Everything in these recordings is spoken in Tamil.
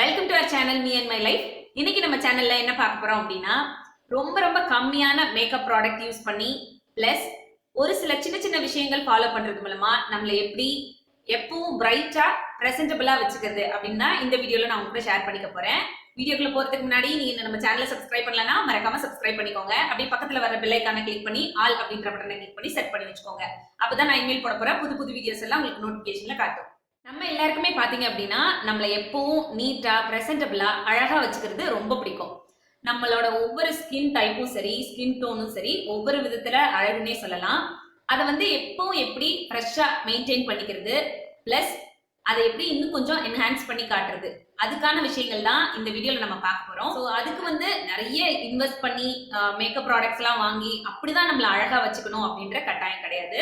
Welcome to our channel me and my life. இன்னைக்கு நம்ம சேனல்ல என்ன பார்க்க போறோம் அப்படின்னா, ரொம்ப ரொம்ப கம்மியான மேக்கப் ப்ராடக்ட் யூஸ் பண்ணி பிளஸ் ஒரு சில சின்ன சின்ன விஷயங்கள் ஃபாலோ பண்றது மூலமா நம்மளை எப்படி எப்பவும் பிரைட்டா பிரசன்டபிளா வச்சுக்கிறது அப்படின்னு தான் இந்த வீடியோல நான் உங்ககிட்ட ஷேர் பண்ணிக்க போறேன். வீடியோக்குள்ள போறதுக்கு முன்னாடி நீங்க நம்ம சேனலை சப்ஸ்கிரைப் பண்ணலன்னா மறக்காம சப்ஸ்கிரைப் பண்ணிக்கோங்க. அப்படியே பக்கத்துல வர பெல் ஐக்கானை கிளிக் பண்ணி ஆல் அப்படின்ற பட்டனை கிளிக் பண்ணி செட் பண்ணி வச்சுக்கோங்க. அப்பதான் நான் இமெயில் போட போற புது புது வீடியோஸ் எல்லாம் உங்களுக்கு நோட்டிபிகேஷன்ல காட்டும். நம்ம எல்லாருக்குமே பாத்தீங்க அப்படின்னா நம்மள எப்பவும் நீட்டா பிரசன்டபிளா அழகா வச்சுக்கிறது ரொம்ப பிடிக்கும். நம்மளோட ஒவ்வொரு ஸ்கின் டைப்பும் சரி, ஸ்கின் டோனும் சரி, ஒவ்வொரு விதத்துல அழகுன்னே சொல்லலாம். அதை எப்பவும் எப்படி ஃப்ரெஷ்ஷா மெயின்டைன் பண்ணிக்கிறது பிளஸ் அதை எப்படி இன்னும் கொஞ்சம் என்ஹான்ஸ் பண்ணி காட்டுறது, அதுக்கான விஷயங்கள் தான் இந்த வீடியோல நம்ம பார்க்க போறோம். ஸோ அதுக்கு நிறைய இன்வெஸ்ட் பண்ணி மேக்கப் ப்ராடக்ட்ஸ் எல்லாம் வாங்கி அப்படிதான் நம்மள அழகா வச்சுக்கணும் அப்படின்ற கட்டாயம் கிடையாது.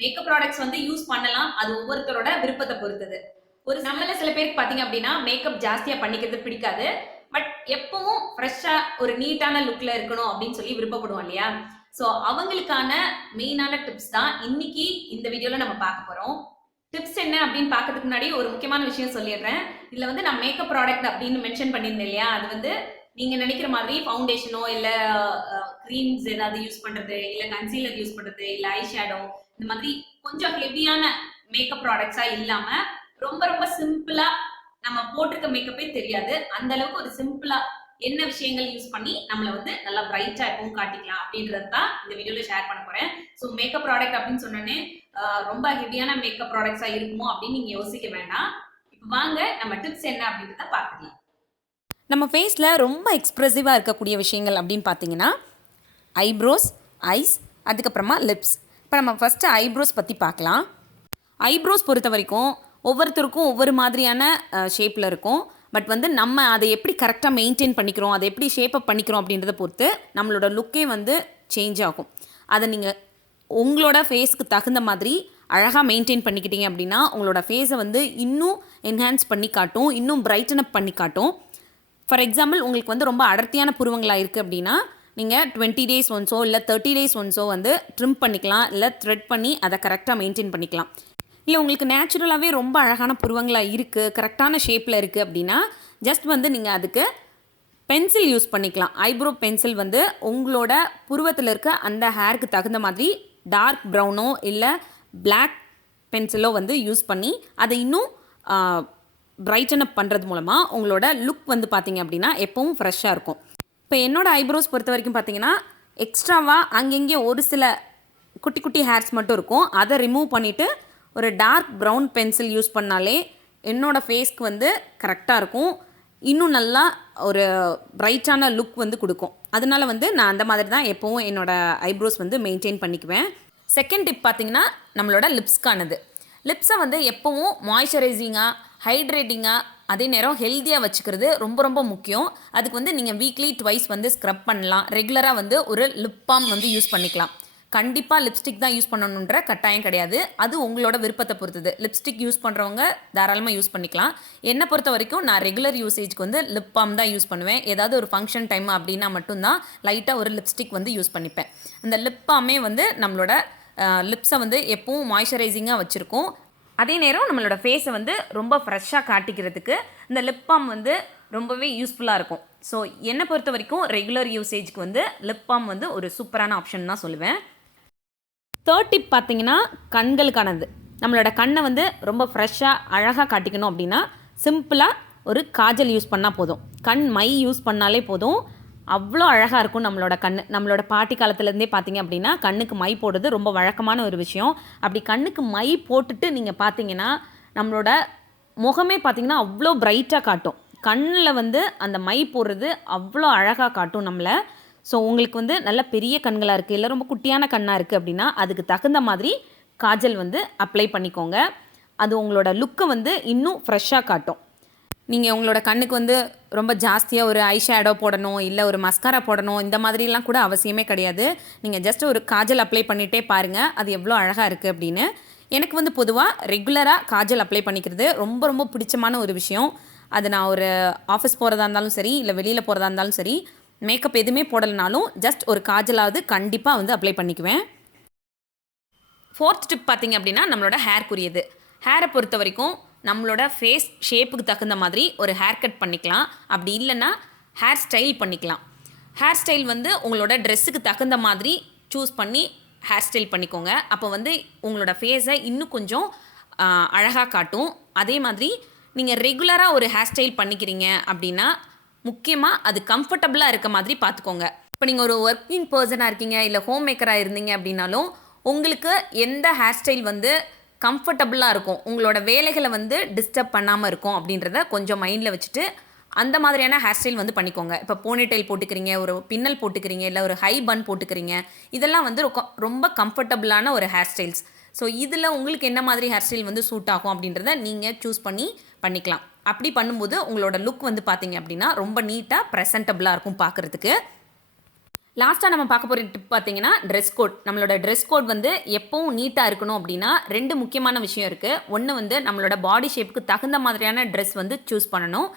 மேக்கப் ப்ராடக்ட்ஸ் யூஸ் பண்ணலாம், அது ஒவ்வொருத்தரோட விருப்பத்தை பொறுத்தது. ஒரு நம்மள சில பேருக்கு பாத்தீங்க அப்படின்னா மேக்கப் ஜாஸ்தியா பண்ணிக்கிறது பிடிக்காது. பட் எப்பவும் ஃப்ரெஷ்ஷா ஒரு நீட்டான லுக்ல இருக்கணும் அப்படின்னு சொல்லி விருப்பப்படுவோம் இல்லையா? ஸோ அவங்களுக்கான மெயினான டிப்ஸ் தான் இன்னைக்கு இந்த வீடியோல நம்ம பார்க்க போறோம். டிப்ஸ் என்ன அப்படின்னு பார்க்கறதுக்கு முன்னாடி ஒரு முக்கியமான விஷயம் சொல்லிடுறேன். இதுல நான் மேக்கப் ப்ராடக்ட் அப்படின்னு மென்ஷன் பண்ணியிருந்தேன் இல்லையா? அது நீங்க நினைக்கிற மாதிரி ஃபவுண்டேஷனோ இல்ல கிரீம்ஸ் ஏதாவது யூஸ் பண்றது, இல்ல கன்சீலர் யூஸ் பண்றது, இல்ல ஐ ஷேடோ, இந்த மாதிரி கொஞ்சம் ஹெவியான மேக்கப் ப்ராடக்ட்ஸா இல்லாம ரொம்ப ரொம்ப சிம்பிளா நம்ம போட்டிருக்க மேக்கப்பே தெரியாது அந்த அளவுக்கு ஒரு சிம்பிளா என்ன விஷயங்கள் யூஸ் பண்ணி நம்மள நல்லா பிரைட்டா எப்பவும் காட்டிக்கலாம் அப்படின்றது தான் இந்த வீடியோல ஷேர் பண்ண போறேன். ஸோ மேக்கப் ப்ராடக்ட் அப்படின்னு சொன்னோன்னே ரொம்ப ஹெவியான மேக்கப் ப்ராடக்ட்ஸா இருக்குமோ அப்படின்னு நீங்க யோசிக்க வேண்டாம். இப்போ வாங்க நம்ம டிப்ஸ் என்ன அப்படின்றத பார்த்துக்கலாம். நம்ம ஃபேஸில் ரொம்ப எக்ஸ்ப்ரெசிவாக இருக்கக்கூடிய விஷயங்கள் அப்படின்னு பார்த்தீங்கன்னா ஐப்ரோஸ், ஐஸ், அதுக்கப்புறமா லிப்ஸ். இப்போ நம்ம ஃபஸ்ட்டு ஐப்ரோஸ் பற்றி பார்க்கலாம். ஐப்ரோஸ் பொறுத்த வரைக்கும் ஒவ்வொருத்தருக்கும் ஒவ்வொரு மாதிரியான ஷேப்பில் இருக்கும். பட் நம்ம அதை எப்படி கரெக்டாக மெயின்டைன் பண்ணிக்கிறோம், அதை எப்படி ஷேப்பப் பண்ணிக்கிறோம் அப்படின்றத பொறுத்து நம்மளோட லுக்கே சேஞ்ச் ஆகும். அதை நீங்கள் உங்களோட ஃபேஸ்க்கு தகுந்த மாதிரி அழகாக மெயின்டைன் பண்ணிக்கிட்டீங்க அப்படின்னா உங்களோட ஃபேஸை இன்னும் என்ஹான்ஸ் பண்ணி காட்டும், இன்னும் பிரைட்டன் அப் பண்ணி காட்டும். ஃபார் எக்ஸாம்பிள் உங்களுக்கு ரொம்ப அடர்த்தியான புருவங்களாக இருக்குது அப்படின்னா நீங்கள் 20 days ஒன்ஸோ இல்லை 30 days ஒன்ஸோ ட்ரிம் பண்ணிக்கலாம், இல்லை த்ரெட் பண்ணி அதை கரெக்டாக மெயின்டைன் பண்ணிக்கலாம். இல்லை உங்களுக்கு நேச்சுரலாகவே ரொம்ப அழகான புருவங்களாக இருக்குது, கரெக்டான ஷேப்பில் இருக்குது அப்படின்னா ஜஸ்ட் நீங்கள் அதுக்கு பென்சில் யூஸ் பண்ணிக்கலாம். ஐப்ரோ பென்சில் உங்களோட புருவத்தில் இருக்க அந்த ஹேருக்கு தகுந்த மாதிரி டார்க் ப்ரௌனோ இல்லை பிளாக் பென்சிலோ யூஸ் பண்ணி அதை இன்னும் பிரைட்டன் அப் பண்ணுறது மூலமாக உங்களோட லுக் பார்த்தீங்க அப்படின்னா எப்பவும் ஃப்ரெஷ்ஷாக இருக்கும். இப்போ என்னோடய ஐப்ரோஸ் பொறுத்த வரைக்கும் பார்த்தீங்கன்னா எக்ஸ்ட்ராவாக அங்கங்கே ஒரு சில குட்டி குட்டி ஹேர்ஸ் மட்டும் இருக்கும். அதை ரிமூவ் பண்ணிவிட்டு ஒரு டார்க் ப்ரௌன் பென்சில் யூஸ் பண்ணாலே என்னோடய ஃபேஸ்க்கு கரெக்டாக இருக்கும், இன்னும் நல்லா ஒரு பிரைட்டான லுக் கொடுக்கும். அதனால நான் அந்த மாதிரி தான் எப்போவும் என்னோடய ஐப்ரோஸ் மெயின்டைன் பண்ணிக்குவேன். செகண்ட் டிப் பார்த்திங்கன்னா நம்மளோட லிப்ஸ்க்கானது. லிப்ஸை எப்போவும் மாய்ஸ்சரைசிங்காக, ஹைட்ரேட்டிங்காக, அதே நேரம் ஹெல்த்தியாக வச்சுக்கிறது ரொம்ப ரொம்ப முக்கியம். அதுக்கு நீங்கள் வீக்லி ட்வைஸ் ஸ்க்ரப் பண்ணலாம். ரெகுலராக ஒரு லிப் பாம் யூஸ் பண்ணிக்கலாம். கண்டிப்பாக லிப்ஸ்டிக் தான் யூஸ் பண்ணணுன்ற கட்டாயம் கிடையாது, அது உங்களோட விருப்பத்தை பொறுத்தது. லிப்ஸ்டிக் யூஸ் பண்ணுறவங்க தாராளமாக யூஸ் பண்ணிக்கலாம். என்னை பொறுத்த வரைக்கும் நான் ரெகுலர் யூசேஜ்க்கு லிப் பாம் தான் யூஸ் பண்ணுவேன். ஏதாவது ஒரு ஃபங்க்ஷன் டைம் அப்படின்னா மட்டும்தான் லைட்டாக ஒரு லிப்ஸ்டிக் யூஸ் பண்ணிப்பேன். அந்த லிப் பாமே நம்மளோட லிப்ஸை எப்பவும் மாய்ஸ்சரைசிங்காக வச்சுருக்கோம். அதே நேரம் நம்மளோட ஃபேஸை ரொம்ப ஃப்ரெஷ்ஷாக காட்டிக்கிறதுக்கு இந்த லிப் பாம் ரொம்பவே யூஸ்ஃபுல்லாக இருக்கும். ஸோ என்னை பொறுத்த வரைக்கும் ரெகுலர் யூசேஜ்க்கு லிப் பாம் ஒரு சூப்பரான ஆப்ஷன் தான் சொல்லுவேன். தேர்ட் டிப் பார்த்திங்கன்னா கண்களுக்கானது. நம்மளோட கண்ணை ரொம்ப ஃப்ரெஷ்ஷாக அழகாக காட்டிக்கணும் அப்படின்னா சிம்பிளாக ஒரு காஜல் யூஸ் பண்ணால் போதும், கண் மை யூஸ் பண்ணாலே போதும், அவ்வளோ அழகாக இருக்கும் நம்மளோட கண். நம்மளோட பாட்டி காலத்துலேருந்தே பார்த்திங்க அப்படின்னா கண்ணுக்கு மை போடுறது ரொம்ப வழக்கமான ஒரு விஷயம். அப்படி கண்ணுக்கு மை போட்டுட்டு நீங்கள் பார்த்தீங்கன்னா நம்மளோட முகமே பார்த்திங்கன்னா அவ்வளோ பிரைட்டாக காட்டும். கண்ணில் அந்த மை போடுறது அவ்வளோ அழகாக காட்டும் நம்மளை. ஸோ உங்களுக்கு நல்ல பெரிய கண்களாக இருக்குது, இல்லை ரொம்ப குட்டியான கண்ணாக இருக்குது அப்படின்னா அதுக்கு தகுந்த மாதிரி காஜல் அப்ளை பண்ணிக்கோங்க. அது உங்களோட லுக்கை இன்னும் ஃப்ரெஷ்ஷாக காட்டும். நீங்கள் உங்களோட கண்ணுக்கு ரொம்ப ஜாஸ்தியாக ஒரு ஐ ஷேடோ போடணும், இல்லை ஒரு மஸ்காரா போடணும், இந்த மாதிரிலாம் கூட அவசியமே கிடையாது. நீங்கள் ஜஸ்ட் ஒரு காஜல் அப்ளை பண்ணிகிட்டே பாருங்கள் அது எவ்வளோ அழகாக இருக்குது அப்படின்னு. எனக்கு பொதுவாக ரெகுலராக காஜல் அப்ளை பண்ணிக்கிறது ரொம்ப ரொம்ப பிடிச்சமான ஒரு விஷயம். அது நான் ஒரு ஆஃபீஸ் போகிறதா இருந்தாலும் சரி, இல்லை வெளியில் போகிறதா இருந்தாலும் சரி, மேக்கப் எதுவுமே போடலைனாலும் ஜஸ்ட் ஒரு காஜலாவது கண்டிப்பாக அப்ளை பண்ணிக்குவேன். ஃபோர்த் டிப் பார்த்திங்க அப்படின்னா நம்மளோட ஹேர்க்குரியது. ஹேரை பொறுத்த வரைக்கும் நம்மளோட ஃபேஸ் ஷேப்புக்கு தகுந்த மாதிரி ஒரு ஹேர் கட் பண்ணிக்கலாம். அப்படி இல்லைன்னா ஹேர் ஸ்டைல் பண்ணிக்கலாம். ஹேர் ஸ்டைல் வந்து உங்களோட ட்ரெஸ்ஸுக்கு தகுந்த மாதிரி சூஸ் பண்ணி ஹேர் ஸ்டைல் பண்ணிக்கோங்க. அப்போ வந்து உங்களோட ஃபேஸை இன்னும் கொஞ்சம் அழகாக காட்டும். அதே மாதிரி நீங்கள் ரெகுலராக ஒரு ஹேர் ஸ்டைல் பண்ணிக்கிறீங்க அப்படின்னா முக்கியமாக அது கம்ஃபர்டபுளாக இருக்க மாதிரி பார்த்துக்கோங்க. இப்போ நீங்கள் ஒரு ஒர்க்கிங் பர்சனாக இருக்கீங்க, இல்லை ஹோம் மேக்கராக இருந்தீங்க அப்படின்னாலும் உங்களுக்கு எந்த ஹேர் ஸ்டைல் வந்து கம்ஃபர்டபுளாக இருக்கும், உங்களோட வேலைகளை வந்து டிஸ்டர்ப் பண்ணாமல் இருக்கும் அப்படின்றத கொஞ்சம் மைண்டில் வச்சுட்டு அந்த மாதிரியான ஹேர் ஸ்டைல் வந்து பண்ணிக்கோங்க. இப்போ போனிடெயில் போட்டுக்கிறீங்க, ஒரு பின்னல் போட்டுக்கிறீங்க, இல்லை ஒரு ஹை பன் போட்டுக்கிறீங்க, இதெல்லாம் வந்து ரொம்ப கம்ஃபர்டபுளான ஒரு ஹேர் ஸ்டைல்ஸ். ஸோ இதில் உங்களுக்கு என்ன மாதிரி ஹேர் ஸ்டைல் வந்து சூட் ஆகும் அப்படின்றத நீங்கள் சூஸ் பண்ணிக்கலாம். அப்படி பண்ணும்போது உங்களோட லுக் வந்து பார்த்தீங்க அப்படின்னா ரொம்ப நீட்டாக ப்ரெசன்டபுளாக இருக்கும் பார்க்குறதுக்கு. லாஸ்ட்டாக நம்ம பார்க்க போகிற டிப் பார்த்தீங்கன்னா ட்ரெஸ் கோட். நம்மளோட ட்ரெஸ் கோட் வந்து எப்போவும் நீட்டாக இருக்கணும் அப்படின்னா 2 முக்கியமான விஷயம் இருக்குது. ஒன்று வந்து நம்மளோட பாடி ஷேப்புக்கு தகுந்த மாதிரியான ட்ரெஸ் வந்து சூஸ் பண்ணணும்.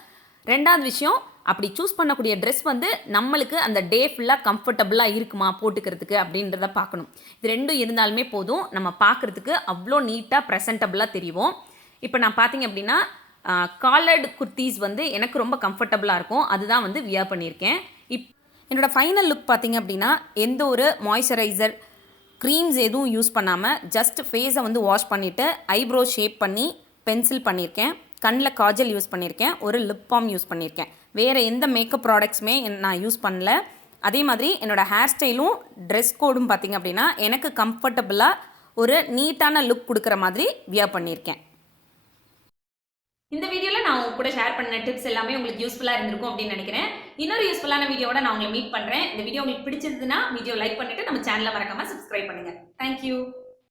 2வது விஷயம், அப்படி சூஸ் பண்ணக்கூடிய ட்ரெஸ் வந்து நம்மளுக்கு அந்த டே ஃபுல்லாக கம்ஃபர்டபுளாக இருக்குமா போட்டுக்கிறதுக்கு அப்படின்றத பார்க்கணும். இது 2 இருந்தாலுமே போதும், நம்ம பார்க்குறதுக்கு அவ்வளோ நீட்டாக ப்ரெசன்டபுளாக தெரியும். இப்போ நான் பார்த்தீங்க அப்படின்னா காலர்டு குர்த்தீஸ் வந்து எனக்கு ரொம்ப கம்ஃபர்டபுளாக இருக்கும். அதுதான் வந்து வியர் பண்ணியிருக்கேன். என்னோடய ஃபைனல் லுக் பார்த்தீங்க அப்படின்னா எந்த ஒரு மாய்ஸ்சரைசர் க்ரீம்ஸ் எதுவும் யூஸ் பண்ணாமல் ஜஸ்ட் ஃபேஸை வந்து வாஷ் பண்ணிவிட்டு ஐப்ரோ ஷேப் பண்ணி பென்சில் பண்ணியிருக்கேன், கண்ணில் காஜல் யூஸ் பண்ணியிருக்கேன், ஒரு லிப் பாம் யூஸ் பண்ணியிருக்கேன். வேறு எந்த மேக்கப் ப்ராடக்ட்ஸுமே நான் யூஸ் பண்ணல. அதே மாதிரி என்னோடய ஹேர் ஸ்டைலும் ட்ரெஸ் கோடும் பார்த்திங்க அப்படின்னா எனக்கு கம்ஃபர்டபுளாக ஒரு நீட்டான லுக் கொடுக்குற மாதிரி வியர் பண்ணியிருக்கேன். இந்த வீடியோவில் நான் உங்க கூட ஷேர் பண்ண டிப்ஸ் எல்லாமே உங்களுக்கு யூஸ்ஃபுல்லாக இருந்திருக்கும் அப்படின்னு நினைக்கிறேன். இன்னொரு யூஸ்ஃபுல்லான வீடியோவோட நான் உங்களை மீட் பண்ணுறேன். இந்த வீடியோ உங்களுக்கு பிடிச்சிருந்ததுன்னா வீடியோ லைக் பண்ணிட்டு நம்ம சேனலை மறக்காம சப்ஸ்கிரைப் பண்ணுங்க. தேங்க்யூ.